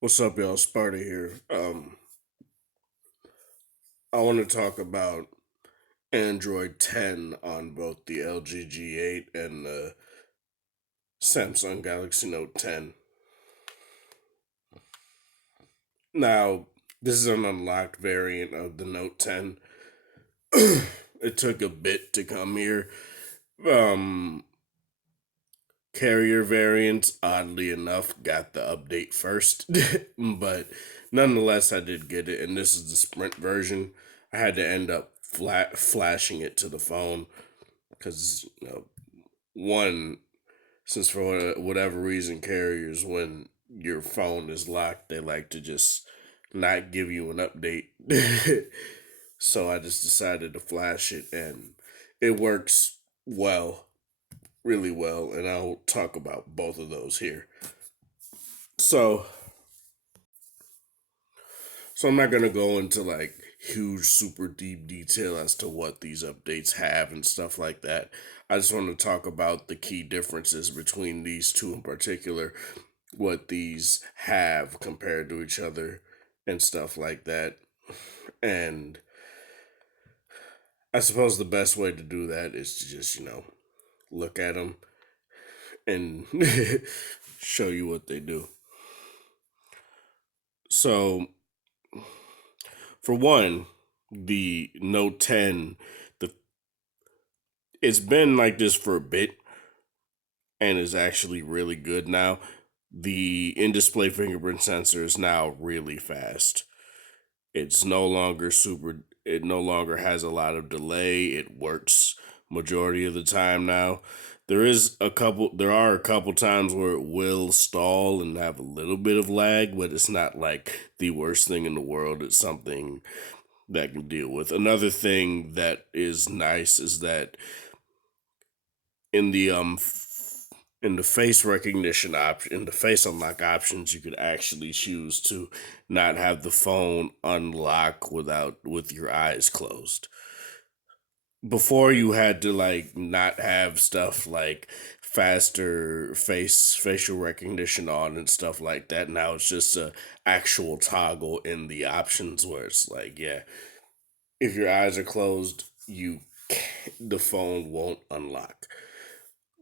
What's up, y'all? Sparta here. I want to talk about Android 10 on both the LG G8 and the Samsung Galaxy Note 10. Now, this is an unlocked variant of the Note 10. It took a bit to come here. Um, Carrier variants, oddly enough, got the update first, but nonetheless, I did get it, and this is the Sprint version. I had to end up flashing it to the phone because one, since for whatever reason, carriers when your phone is locked, they like to just not give you an update. So I just decided to flash it, and it works well, really well, and I'll talk about both of those here. So, so I'm not gonna go into like huge, super deep detail as to what these updates have and stuff like that. I just want to talk about the key differences between these two in particular, what these have compared to each other, and stuff like that. And I suppose the best way to do that is to just, look at them and show you what they do. So, for one, the Note 10, the it's been like this for a bit and is actually really good now. The in-display fingerprint sensor is now really fast. It's no longer super it no longer has a lot of delay. It works majority of the time now. There are a couple times where it will stall and have a little bit of lag, but it's not like the worst thing in the world. It's something that can deal with. Another thing that is nice is that in the in the face recognition option, in the face unlock options, you could actually choose to not have the phone unlock with your eyes closed. Before you had to like not have stuff like faster facial recognition on and stuff like that. Now it's just a actual toggle in the options where it's like, yeah, if your eyes are closed, the phone won't unlock,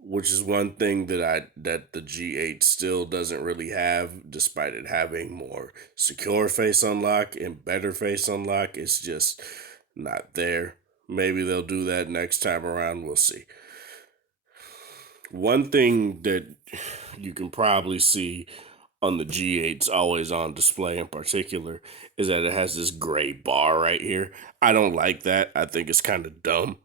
which is one thing that the G8 still doesn't really have, despite it having more secure face unlock and better face unlock. It's just not there. Maybe they'll do that next time around. We'll see. One thing that you can probably see on the G8's always on display in particular is that it has this gray bar right here. I don't like that. I think it's kind of dumb.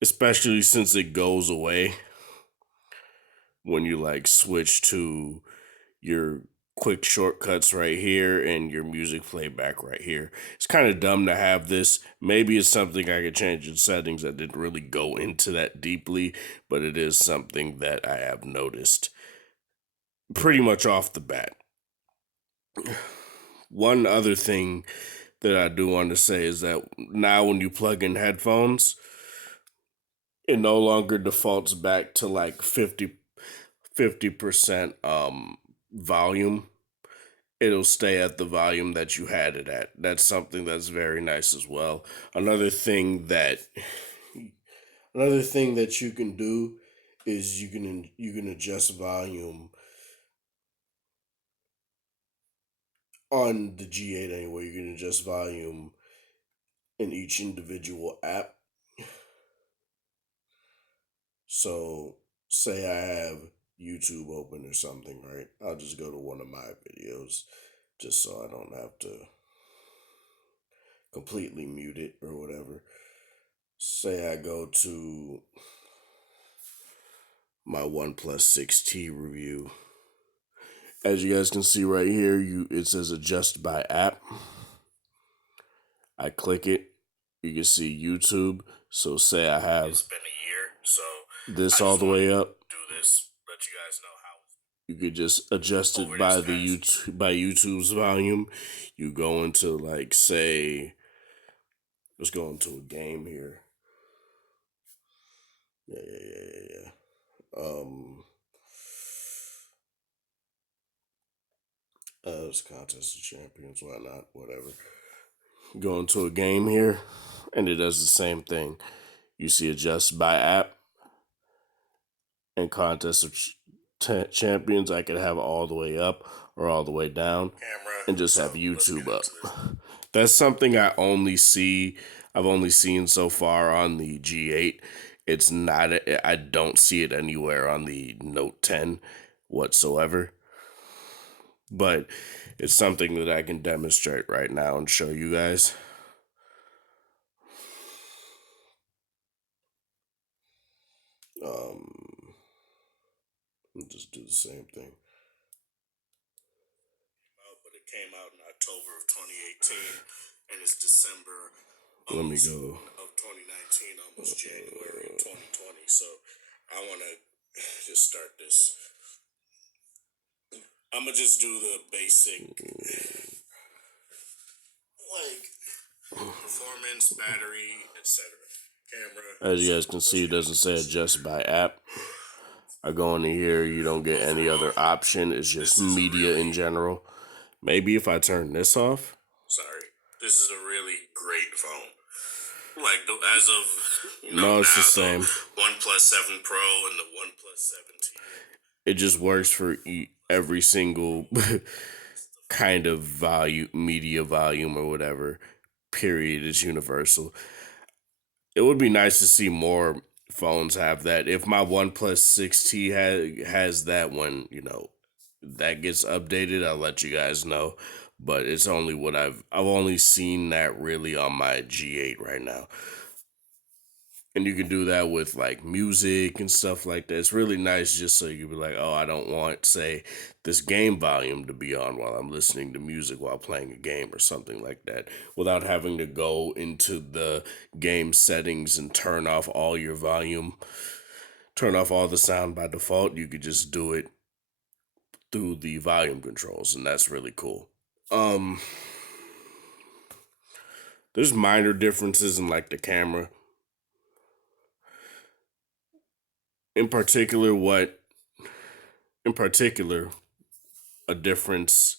Especially since it goes away when you like switch to your quick shortcuts right here and your music playback right here. It's kind of dumb to have this. Maybe it's something I could change in settings. I didn't really go into that deeply, but it is something that I have noticed pretty much off the bat. One other thing that I do want to say is that now when you plug in headphones, it no longer defaults back to like 50% volume. It'll stay at the volume that you had it at. That's something that's very nice as well. Another thing that another thing that you can do is you can adjust volume on the G8 anyway. You can adjust volume in each individual app. So, say I have YouTube open or something, right? I'll just go to one of my videos just so I don't have to completely mute it or whatever. Say I go to my OnePlus 6T review. As you guys can see right here, it says adjust by app. I click it. You can see YouTube. So say I have It's been a year, so this all the way up. Do this, let you guys know how you could just adjust it by the YouTube's volume. You go into like say let's go into a game here. Yeah. It's Contest of Champions, why not? Whatever. Go into a game here, and it does the same thing. You see adjust by app and Contest of Champions. I could have all the way up or all the way down, and just have YouTube up. That's something I've only seen so far on the G8. It's not. I don't see it anywhere on the Note 10 whatsoever. But it's something that I can demonstrate right now and show you guys. I'll just do the same thing. But it came out in October of 2018, and it's December. Let me go. Of 2019, almost January of 2020. So I want to just start this. I'm gonna just do the basic, like performance, battery, etc. Camera. As you guys can see, it doesn't say adjust by app. I go into here, you don't get any other option. It's just media in general. Maybe if I turn this off. Sorry, this is a really great phone. Like as of no, it's the same. OnePlus 7 Pro and the OnePlus 7T. It just works for every single kind of media volume or whatever. Period. It's universal. It would be nice to see more phones have that. If my OnePlus 6T has that, when that gets updated, I'll let you guys know. But it's only what I've only seen that really on my G8 right now. And you can do that with like music and stuff like that. It's really nice just so you can be like, oh, I don't want, say, this game volume to be on while I'm listening to music while playing a game or something like that, without having to go into the game settings and turn off all your volume, turn off all the sound by default. You could just do it through the volume controls, and that's really cool. There's minor differences in like the camera. In particular, a difference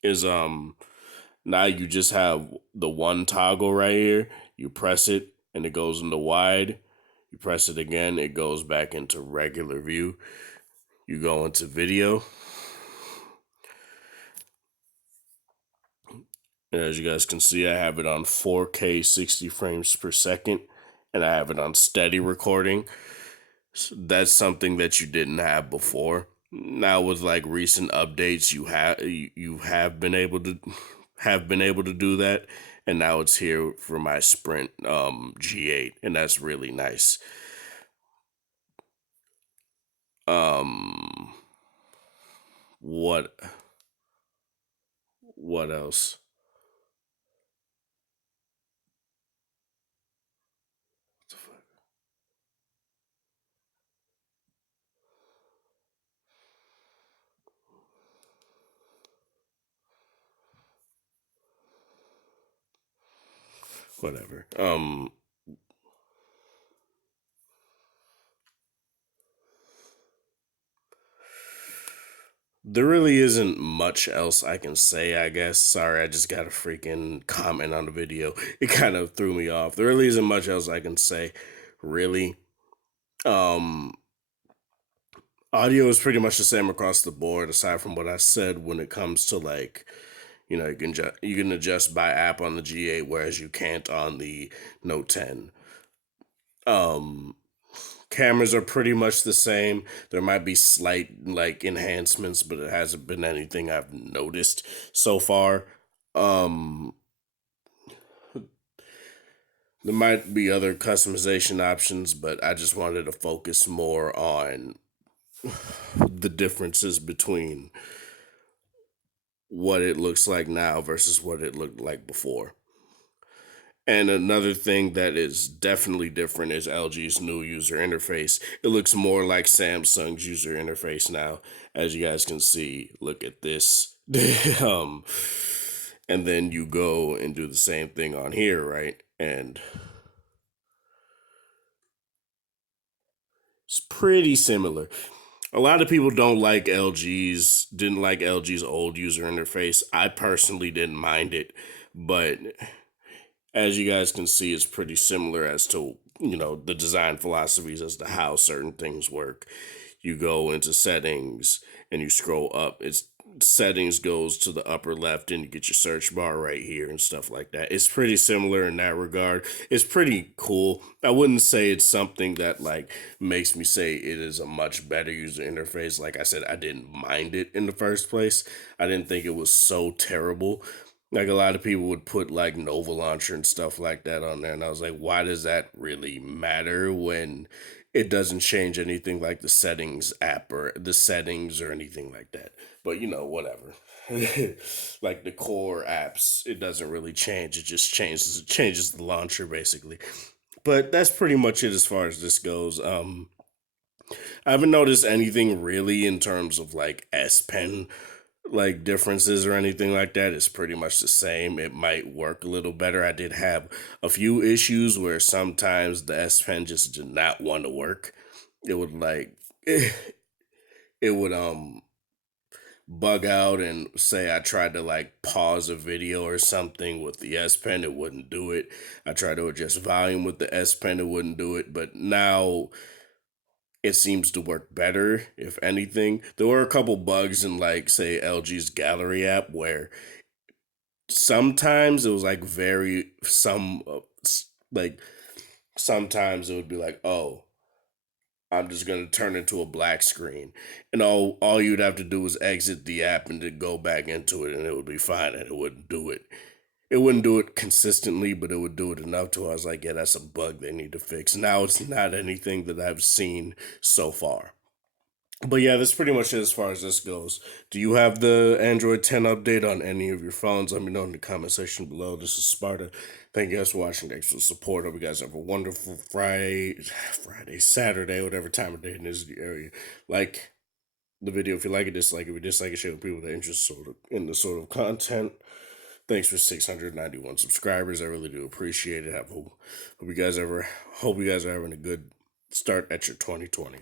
is now you just have the one toggle right here. You press it and it goes into wide. You press it again, it goes back into regular view. You go into video. And as you guys can see, I have it on 4K 60 frames per second, and I have it on steady recording. So that's something that you didn't have before. Now with like recent updates, you have been able to do that, and now it's here for my Sprint G8, and that's really nice. What else? Whatever. There really isn't much else I can say, I guess. Sorry, I just got a freaking comment on the video. It kind of threw me off. There really isn't much else I can say, really. Audio is pretty much the same across the board, aside from what I said when it comes to like, you can adjust by app on the G8, whereas you can't on the Note 10. Cameras are pretty much the same. There might be slight like enhancements, but it hasn't been anything I've noticed so far. Um, there might be other customization options, but I just wanted to focus more on the differences between what it looks like now versus what it looked like before. And another thing that is definitely different is LG's new user interface. It looks more like Samsung's user interface now, as you guys can see. Look at this. And then you go and do the same thing on here, right? And it's pretty similar. A lot of people didn't like LG's old user interface. I personally didn't mind it, but as you guys can see, it's pretty similar as to, the design philosophies as to how certain things work. You go into settings and you scroll up. It's settings goes to the upper left and you get your search bar right here and stuff like that. It's pretty similar in that regard. It's pretty cool. I wouldn't say it's something that like makes me say it is a much better user interface. Like I said, I didn't mind it in the first place. I didn't think it was so terrible. Like a lot of people would put like Nova Launcher and stuff like that on there, and I was like, why does that really matter when it doesn't change anything like the settings app or the settings or anything like that? But whatever. Like the core apps, it doesn't really change. It just changes the launcher basically. But that's pretty much it as far as this goes. I haven't noticed anything really in terms of like S Pen like differences or anything like that. It's pretty much the same. It might work a little better. I did have a few issues where sometimes the S Pen just did not want to work. It would like it would bug out and say I tried to like pause a video or something with the S Pen, it wouldn't do it. I tried to adjust volume with the S Pen, it wouldn't do it. But now it seems to work better, if anything. There were a couple bugs in like say LG's gallery app where sometimes it was like like sometimes it would be like, oh, I'm just gonna turn into a black screen, and all you'd have to do was exit the app and then go back into it, and it would be fine, and it wouldn't do it. It wouldn't do it consistently, but it would do it enough to where I was like, yeah, that's a bug they need to fix. Now it's not anything that I've seen so far. But yeah, that's pretty much it as far as this goes. Do you have the Android 10 update on any of your phones? Let me know in the comment section below. This is Sparta. Thank you guys for watching. Thanks for the support. Hope you guys have a wonderful Saturday, whatever time of day it is in the area. Like the video if you like it, dislike it. If you dislike it, share with people that are interested in the sort of content. Thanks for 691 subscribers. I really do appreciate it. Hope you guys are having a good start at your 2020.